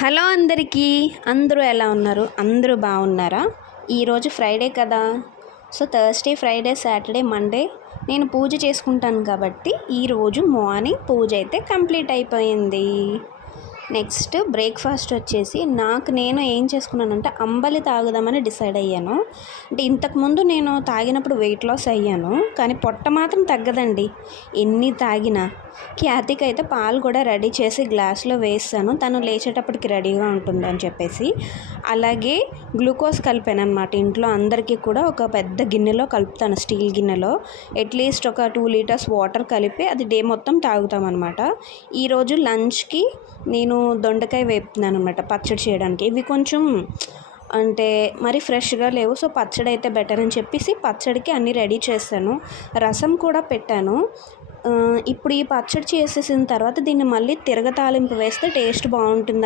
Hello అందరికీ, అందరూ ఎలా ఉన్నారు? అందరూ బాగున్నారా? ఈరోజు ఫ్రైడే కదా, so Thursday, Friday, Saturday, Monday నేను పూజ చేసుకుంటాను కాబట్టి ఈరోజు మార్నింగ్ పూజ అయితే కంప్లీట్ అయిపోయింది. నెక్స్ట్ బ్రేక్ఫాస్ట్ వచ్చేసి నేను ఏం చేసుకున్నానంటే అంబలి తాగుదామని డిసైడ్ అయ్యాను. అంటే ఇంతకుముందు నేను తాగినప్పుడు వెయిట్ లాస్ అయ్యాను, కానీ పొట్ట మాత్రం తగ్గదండి ఎన్ని తాగినా. ఖ్యాతికి అయితే పాలు కూడా రెడీ చేసి గ్లాస్లో వేస్తాను, తను లేచేటప్పటికి రెడీగా ఉంటుందని చెప్పేసి. అలాగే గ్లూకోజ్ కలిపాను అనమాట. ఇంట్లో అందరికీ కూడా ఒక పెద్ద గిన్నెలో కలుపుతాను, స్టీల్ గిన్నెలో. అట్లీస్ట్ ఒక 2 లీటర్స్ వాటర్ కలిపి అది డే మొత్తం తాగుతామన్నమాట. ఈరోజు లంచ్కి నేను దొండకాయ వేపుతున్నాను అనమాట పచ్చడి చేయడానికి. ఇవి కొంచెం అంటే మరి ఫ్రెష్గా లేవు, సో పచ్చడి అయితే బెటర్ అని చెప్పేసి పచ్చడికి అన్నీ రెడీ చేశాను. రసం కూడా పెట్టాను. ఇప్పుడు ఈ పచ్చడి చేసేసిన తర్వాత దీన్ని మళ్ళీ తిరగ తాలింపు వేస్తే టేస్ట్ బాగుంటుంది